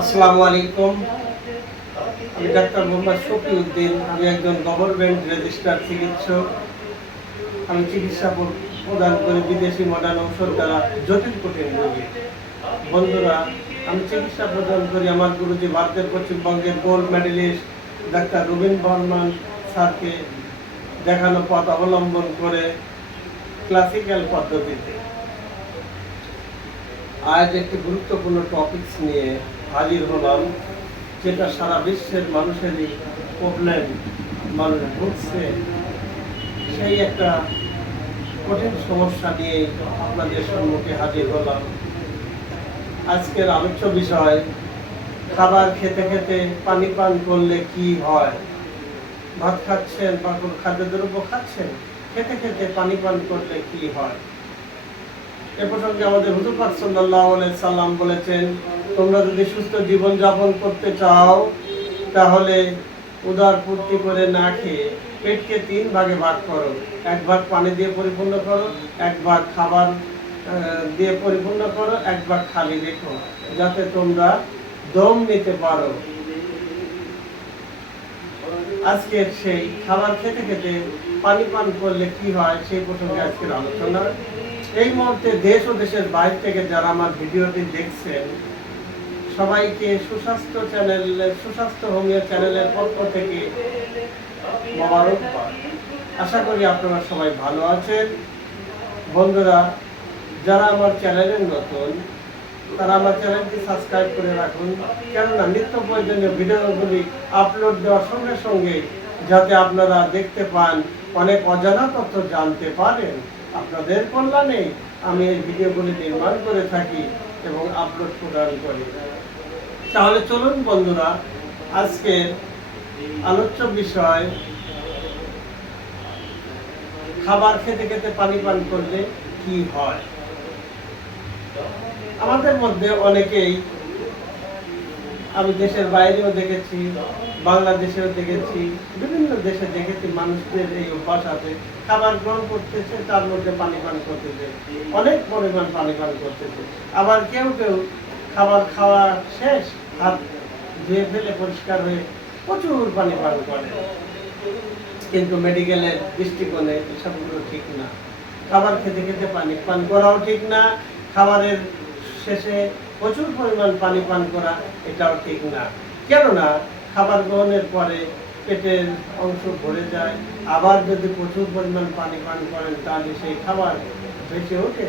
আসসালামু আলাইকুম। আমি ডাক্তার মোহাম্মদ শফিউদ্দিন। আমি একজন গভর্নমেন্ট রেজিস্টার্ড চিকিৎসক। আমি চিকিৎসা প্রদান করি বিদেশি মডার্ন ঔষধ দ্বারা জটিল কঠিন রোগী। বন্ধুরা, আমি চিকিৎসা প্রদান করি আমার গুরুজি ভারতের পশ্চিমবঙ্গের গোল্ড মেডেলিস্ট ডাক্তার রুবিন বর্মন স্যারকে দেখানো পথ অবলম্বন করে ক্লাসিক্যাল পদ্ধতিতে। আজ একটি গুরুত্বপূর্ণ টপিকস নিয়ে হাজির হলাম, যেটা সারা বিশ্বের মানুষেরই প্রবলেম, মানুষ ভুগছে। সেই একটা কঠিন সমস্যা নিয়ে আপনাদের সম্মুখে হাজির হলাম। আজকের আলোচ্য বিষয়, খাবার খেতে খেতে পানি পান করলে কি হয়। ভাত খাচ্ছেন বা কোনো খাদ্যদ্রব্য খাচ্ছেন, খেতে খেতে পানি পান করলে কি হয়। এ প্রসঙ্গে আমাদের হুজুর পাক সাল্লাল্লাহু আলাইহি সাল্লাম বলেছেন, তোমরা যদি সুস্থ জীবন যাপন করতে চাও তাহলে উদার পূর্তি করে না খেয়ে পেটকে 3 ভাগে ভাগ করো। 1 ভাগ পানি দিয়ে পরিপূর্ণ করো, 1 ভাগ খাবার দিয়ে পরিপূর্ণ করো, 1 ভাগ খালি রেখো, যাতে তোমরা দম নিতে পারো। আজকে সেই খাবার খেতে খেতে পানি পান করলে কি হয় সেই প্রসঙ্গে আজকের আলোচনা। এই মুহূর্তে দেশ ও দেশের বাইরে থেকে যারা আমার ভিডিওটি দেখছেন, সবাইকে সুস্বাস্থ্য হোমিও চ্যানেলের পক্ষ থেকে মোবারকবাদ। আশা করি আপনারা সবাই ভালো আছেন। বন্ধুরা, যারা আমার চ্যানেলের নতুন, তারা আমার চ্যানেলটি সাবস্ক্রাইব করে রাখুন, কেননা নিত্য প্রয়োজনীয় ভিডিওগুলি আপলোড দেওয়ার সঙ্গে সঙ্গে যাতে আপনারা দেখতে পান, অনেক অজানা তথ্য জানতে পারেন। আপনাদের কল্যাণে আমি এই ভিডিওগুলি নির্মাণ করে থাকি এবং আপলোড প্রদান করি। তাহলে চলুন বন্ধুরা, আজকের আলোচ্য বিষয়, খাবার খেতে খেতে পানি পান করলে কি হয়। আমাদের মধ্যে অনেকেই, আমি দেশের বাইরেও দেখেছি, বাংলাদেশেও দেখেছি, বিভিন্ন দেশে দেখেছি, মানুষদের এই অভ্যাস আছে, খাবার গ্রহণ করতেছে, তার মধ্যে পানি পান করতেছে, অনেক পরিমাণ পানি পান করতেছে। আবার কেউ কেউ খাবার খাওয়া শেষ, হাত ধুয়ে ফেলে পরিষ্কার হয়ে প্রচুর পানি পান করে। কিন্তু মেডিকেলের দৃষ্টিকোণে এসবগুলো ঠিক না। খাবার খেতে খেতে পানি পান করাও ঠিক না, খাবারের শেষে প্রচুর পরিমাণ পানি পান করা এটাও ঠিক না। কেননা খাবার গ্রহণের পরে পেটের অংশ ভরে যায়, আবার যদি প্রচুর পরিমাণ পানি পান করেন তাহলে সেই খাবার ভেসে ওঠে,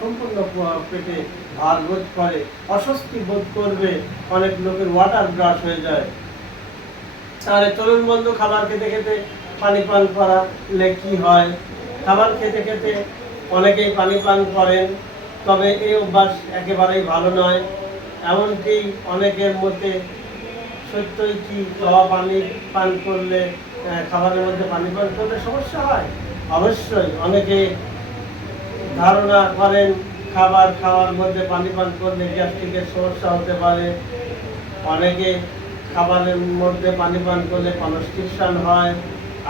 সম্পূর্ণ পেটে ভার বোধ করে, অস্বস্তি বোধ করবে, অনেক লোকের ওয়াটার ব্রাশ হয়ে যায়। তাহলে চলুন বন্ধু, খাবার খেতে খেতে পানি পান করালে কি হয়। খাবার খেতে খেতে অনেকেই পানি পান করেন, তবে এই অভ্যাস একেবারেই ভালো নয়। এমনকি অনেকের মধ্যে সত্যই কি খাওয়া পানি পান করলে, খাবারের মধ্যে পানি পান করলে সমস্যা হয়? অবশ্যই। অনেকে ধারণা করেন খাবার খাওয়ার মধ্যে পানি পান করলে গ্যাস্ট্রিকের সমস্যা হতে পারে। অনেকে খাবারের মধ্যে পানি পান করলে কনস্টিপশন হয়।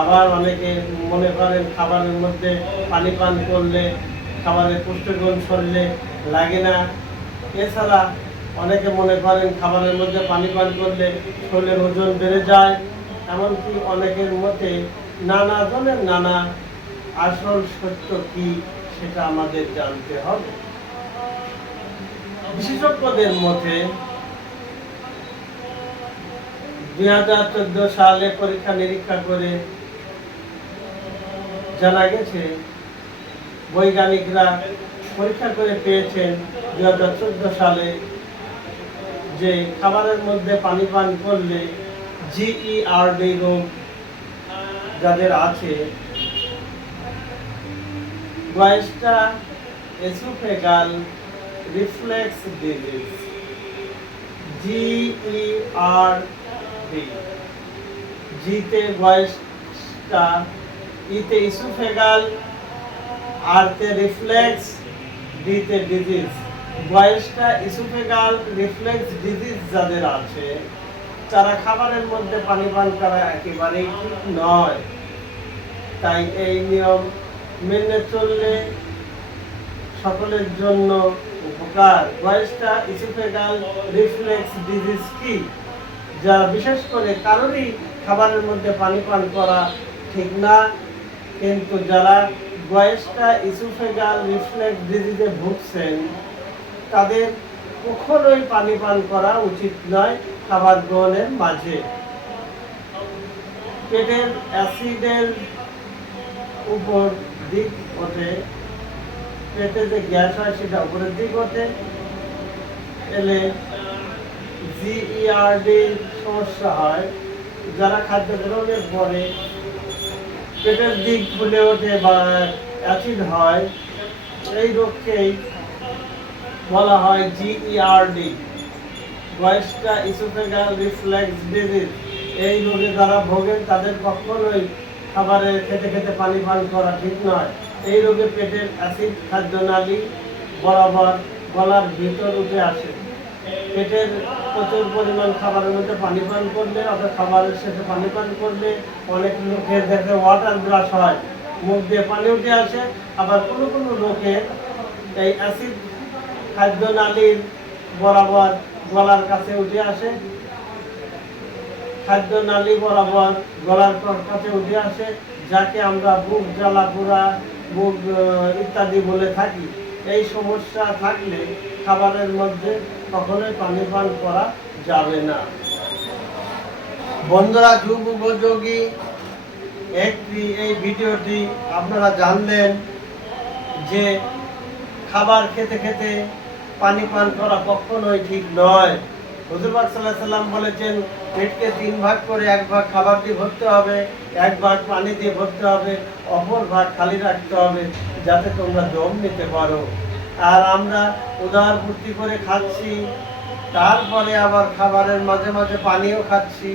আবার অনেকে মনে করেন খাবারের মধ্যে পানি পান করলে খাবারের পুষ্টিগুণ শরীরে লাগে না। এছাড়া অনেকে মনে করেন খাবারের মধ্যে পানি পান করলে শরীরের ওজন বেড়ে যায়। এমনকি অনেকের মতে নানা জনের নানা। আসল সত্য কি সেটা আমাদের জানতে হবে। বিশেষজ্ঞদের মতে 2014 সালে পরীক্ষা নিরীক্ষা করে জানা গেছে, বৈজ্ঞানিকরা পরীক্ষা করে পেয়েছেন 2014 সালে যে খাবারের মধ্যে পানি পান করলে GERD রোগ যাদের আছে, গয়েস্টা এসোফেগাল রিফ্লেক্স ডিজিজ, GERD, জিতে গয়েস্টা, ইতে ইসোফেগাল, আরতে রিফ্লেক্স, ডিতে ডিজিজ। গয়েস্টা ইসোফেগাল রিফ্লেক্স ডিজিজ যাদের আছে, তারা খাবারের মধ্যে পানি পান করা একেবারেই ঠিক নয়। তাই এই নিয়ম মেনে চললে সকলের জন্য প্রকার গয়েস্টা ইসোফেগাল রিফ্লেক্স ডিজিজ কি, যা বিশেষ করে কারোরই খাবারের মধ্যে পানি পান করা ঠিক না, কিন্তু যারা গয়েস্টা ইসোফেগাল রিফ্লেক্স ডিজিজে ভুগছেন তাদের কখনোই পানি পান করা উচিত নয় খাবার গ্রহণের মাঝে। পেটের অ্যাসিডের উপর দিক ওঠে, পেটে যে গ্যাস হয় সেটা উপরের দিক ওঠে, এলে জিইআরডি সমস্যা হয়। যারা খাদ্য গ্রহণের পরে পেটের দিক ফুলে ওঠে বা অ্যাসিড হয়, এই রোগকেই বলা হয় জিইআরডি, গয়েস্টা ইসোফেগাল রিফ্লেক্স ডিজিজ। এই রোগে যারা ভোগেন তাদের কখনোই খাবারে খেতে খেতে পানি পান করা ঠিক নয়। এই রোগে পেটের অ্যাসিড খাদ্যনালী বরাবর গলার ভিতর উঠে আসে। পেটের প্রচুর পরিমাণ খাবারের মধ্যে পানি পান করলে অথবা খাবারের শেষে পানি পান করলে অনেক লোকের দেখে ওয়াটার ব্রাশ হয়, মুখ দিয়ে পানি উঠে আসে। আবার কোনো কোনো লোকের এই অ্যাসিড খাদ্যনালীর বরাবর গলার কাছে উঠে আসে, খাদ্যনালী বরাবর গলার কাছে উঠে আসে, যাকে আমরা বুক জ্বালা পোড়া, বুক ইত্যাদি বলে থাকি। এই সমস্যা থাকলে খাবারের মধ্যে কখনোই পানি পান করা যাবে না। বন্ধুরা, যুগ উপযোগী এই ভিডিওটি আপনারা জানলেন যে খাবার খেতে খেতে পানি পান করা কখনোই ঠিক নয়। হুজুর পাক সাল্লাল্লাহু আলাইহি ওয়াসাল্লাম বলেছেন, পেটকে 3 ভাগ করে 1 ভাগ খাবার দিয়ে ভরতে হবে, 1 ভাগ পানি দিয়ে ভরতে হবে, অপর ভাগ খালি রাখতে হবে যাতে তোমরা দম নিতে পারো। আর আমরা উদারপূর্তি করে খাচ্ছি, তারপরে আবার খাবারের মাঝে মাঝে পানিও খাচ্ছি,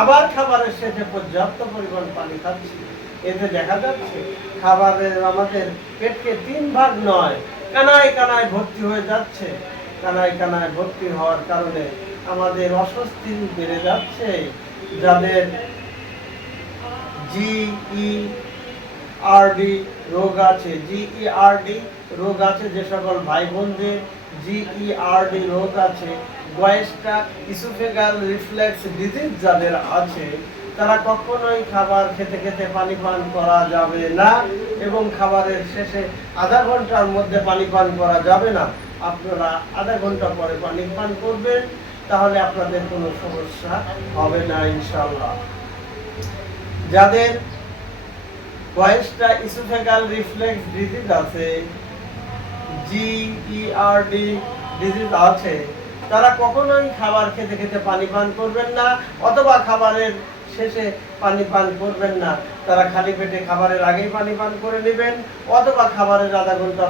আবার খাবারের শেষে পর্যাপ্ত পরিমাণ পানি খাচ্ছি। এতে দেখা যাচ্ছে খাবারের আমাদের পেটকে 3 ভাগ নয়, কানায় কানায় ভর্তি হয়ে যাচ্ছে। কানায় কানায় ভর্তি হওয়ার কারণে আমাদের অস্বস্তি বেড়ে যাচ্ছে। যাদের জিইআরডি রোগ আছে, জিইআরডি রোগ আছে, যে সকল ভাই বোনদের জিইআরডি রোগ আছে, গয়েস্টা ইসোফেগাল রিফ্লেক্স ডিজিজ যাদের আছে, তারা কখনোই খাবার খেতে খেতে পানি পান করা যাবে না এবং খাবারের শেষে আধা ঘন্টার মধ্যে পানি পান করা যাবে না। আপনারা আধা ঘন্টা পরে পানি পান করবেন, তাহলে আপনাদের কোনো সমস্যা হবে না ইনশাআল্লাহ। যাদের গয়েস্টা ইসোফেগাল রিফ্লেক্স ডিজিজ আছে, জিইআরডি ডিজিজ আছে, তারা কখনোই খাবার খেতে খেতে পানি পান করবেন না অথবা খাবারের শেষে পানি পান করবেন না। তারা খালি পেটে খাবারের আগেই পানি পান করে নেবেন অথবা খাবারের আধা ঘন্টা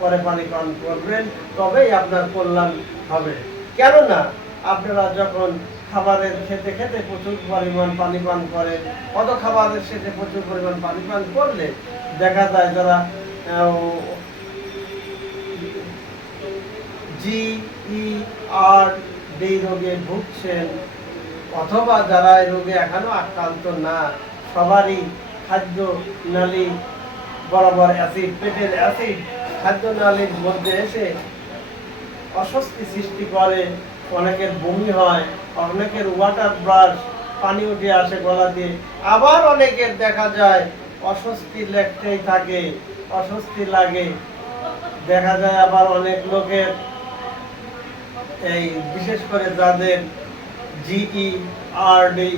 পরে পানি পান করবেন, তবেই আপনার কল্যাণ হবে। কেননা আপনারা যখন খাবারের খেতে খেতে প্রচুর পরিমাণ পানি পান করেন, অত খাবারের শেষে প্রচুর পরিমাণ পানি পান করলে দেখা যায় যারা জিইআরডি রোগে ভুগছেন অথবা যারা এই রোগে এখনো আক্রান্ত না, সবারই খাদ্য নালী বরাবর অ্যাসিড, পেটের অ্যাসিড খাদ্য নালীর মধ্যে এসে অস্বস্তি সৃষ্টি করে। অনেকের বমি হয়, অনেকের ওয়াটার ব্রাশ পানি উঠে আসে গলা দিয়ে, আবার অনেকের দেখা যায় অস্বস্তি লাগতেই থাকে, অস্বস্তি লাগে। দেখা যায় আবার অনেক লোকের এই বিশেষ করে যাদের জিইআরডি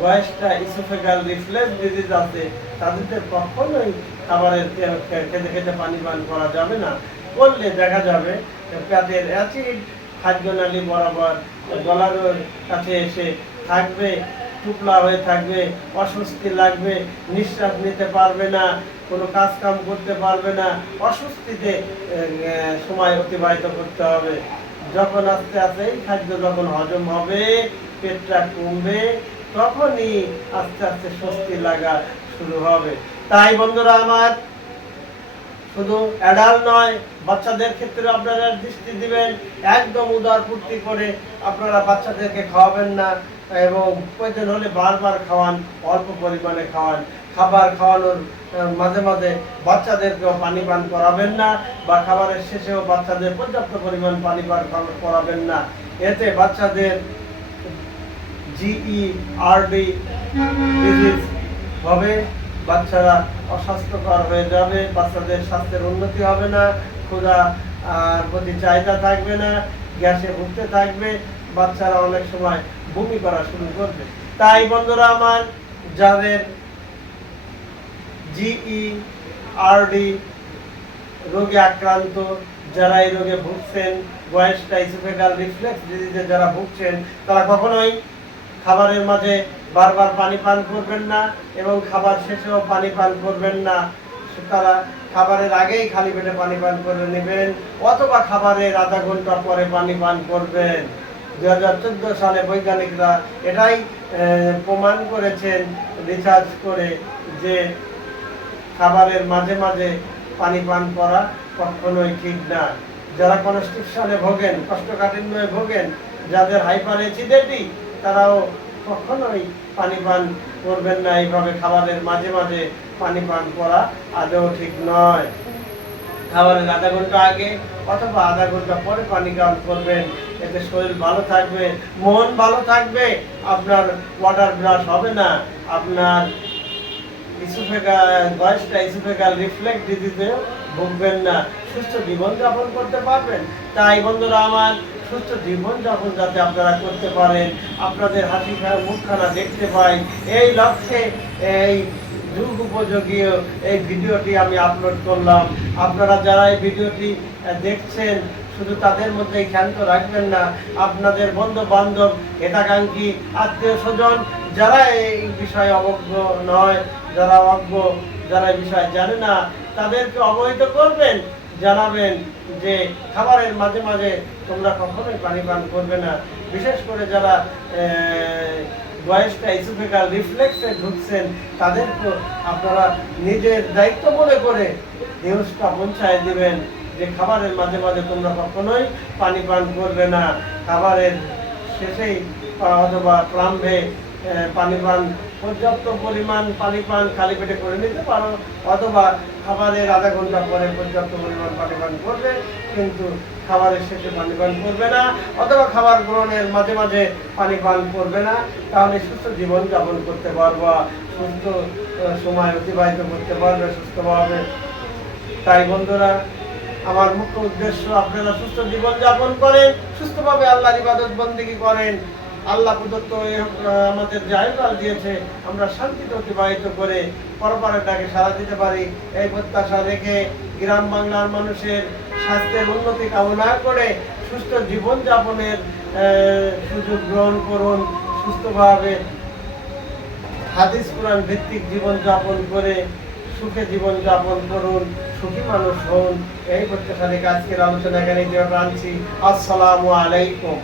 গয়েস্টা ইসোফেগাল রিফ্লেক্স ডিজিজ আছে, তাদের কখনোই খাবারের খেতে খেতে পানি পান করা যাবে না। করলে দেখা যাবে পেটের অ্যাসিড খাদ্যনালী বরাবর গলার কাছে এসে থাকবে, টুকলা হয়ে থাকবে, অস্বস্তি লাগবে, নিঃশ্বাস নিতে পারবে না, কোনো কাজ কাম করতে পারবে না, অস্বস্তিতে সময় অতিবাহিত করতে হবে। যখন আস্তে আস্তে এই খাদ্য যখন হজম হবে, পেটটা কমবে, তখনই আস্তে আস্তে স্বস্তি লাগা শুরু হবে। তাই বন্ধুরা আমার, শুধু অ্যাডাল্ট নয়, বাচ্চাদের ক্ষেত্রে আপনারা দৃষ্টি দিবেন। একদম উদারপূর্তি করে আপনারা বাচ্চাদেরকে খাওয়াবেন না এবং প্রয়োজন হলে বারবার খাওয়ান, অল্প পরিমাণে খাওয়ান। খাবার খাওয়ানোর মাঝে মাঝে বাচ্চাদেরকেও পানি পান করাবেন না, বা খাবারের শেষেও বাচ্চাদের পর্যাপ্ত পরিমাণ পানি পান করাবেন না। এতে বাচ্চাদের GERD ডিজিজ হবে, বাচ্চারা অস্বাস্থ্যকর হয়ে যাবে, বাচ্চাদের স্বাস্থ্যের উন্নতি হবে না, ক্ষুধা প্রতি চাহিদা থাকবে না, গ্যাসে ভুগতে থাকবে, বাচ্চারা অনেক সময় বমি করা শুরু করবে। তাই বন্ধুরা আমার, যাদের GERD রোগে আক্রান্ত, যারা এই রোগে ভুগছেন, গ্যাস্ট্রাইসোফেগাল রিফ্লেক্স ডিজিজে যারা ভুগছেন, তারা কখনোই খাবারের মাঝে বারবার পানি পান করবেন না এবং খাবার শেষেও পানি পান করবেন না। তারা খাবারের আগেই খালি পেটে পানি পান করে নেবেন, অথবা খাবারের আধা ঘন্টা পরে পানি পান করবেন। 2014 সালে বৈজ্ঞানিকরা এটাই প্রমাণ করেছেন রিসার্চ করে, যে খাবারের মাঝে মাঝে পানি পান করা কখনোই ঠিক না। যারা কনস্টিপশনে ভোগেন, কোষ্ঠকাঠিন্যে ভোগেন, যাদের হাইপার অ্যাসিডিটি, তারাও কখনোই পানি পান করবেন না। এইভাবে খাবারের মাঝে মাঝে পানি পান করা আদৌ ঠিক নয়। খাবারের আধা ঘন্টা আগে অথবা আধা ঘন্টা পরে পানি পান করবেন। এতে শরীর ভালো থাকবে, মন ভালো থাকবে, আপনার ওয়াটার ব্রাশ হবে না, আপনার ইসোফেগাল রিফ্লেক্স ডিজিজে ভুগবেন না, সুস্থ জীবন যাপন করতে পারবেন। তাই বন্ধুরা আমার, সুস্থ জীবন যাপন যাতে আপনারা করতে পারেন, আপনাদের হাসি মুখখানা দেখতে পাই, এই লক্ষ্যে এই যুগ উপযোগী এই ভিডিওটি আমি আপলোড করলাম। আপনারা যারা এই ভিডিওটি দেখছেন, শুধু তাদের মধ্যেই ক্ষান্ত রাখবেন না, আপনাদের বন্ধু বান্ধব, হিতাকাঙ্ক্ষী, আত্মীয় স্বজন যারা এই বিষয়ে অবজ্ঞ নয়, যারা অজ্ঞ, যারা এই বিষয়ে জানে না, তাদেরকে অবহিত করবেন, জানাবেন যে খাবারের মাঝে মাঝে তোমরা কখনোই পানি পান করবে না। বিশেষ করে যারা গ্যাস্ট্রাইসোফেগাল রিফ্লেক্সে ঢুকছেন, তাদেরকে আপনারা নিজের দায়িত্ব মনে করে নিউজটা পৌঁছায় দিবেন যে খাবারের মাঝে মাঝে তোমরা কখনোই পানি পান করবে না। খাবারের শেষেই অথবা প্রারম্ভে পানি পান, পর্যাপ্ত পরিমাণ পানি পান খালি পেটে করে নিতে পারো, অথবা খাবারের আধা ঘন্টা পরে পর্যাপ্ত পরিমাণ পানি পান করবে, কিন্তু খাবারের শেষে পানি পান করবে না, অথবা খাবার গ্রহণের মাঝে মাঝে পানি পান করবে না। তাহলে সুস্থ জীবন যাপন করতে পারবা, সুস্থ সময় অতিবাহিত করতে পারবে সুস্থভাবে। তাই বন্ধুরা, আমার মুখ্য উদ্দেশ্য আপনারা সুস্থ জীবন যাপন করেন, সুস্থভাবে আল্লাহর ইবাদত বন্দেগী করেন। আল্লাহ প্রদত্ত আমাদের যে আয়ুকাল দিয়েছে, আমরা শান্তিতে অতিবাহিত করে পরপারের ডাকে সাড়া দিতে পারি, এই প্রত্যাশা রেখে গ্রাম বাংলার মানুষের স্বাস্থ্যের উন্নতি কামনা করে সুস্থ জীবন যাপনের সুযোগ গ্রহণ করুন। সুস্থভাবে হাদিস কোরআন ভিত্তিক জীবন যাপন করে সুখে জীবন যাপন করুন, সুখী মানুষ হন। এই প্রত্যাশা রেখে আজকের আলোচনা এখানে আনছি। আসসালামু আলাইকুম।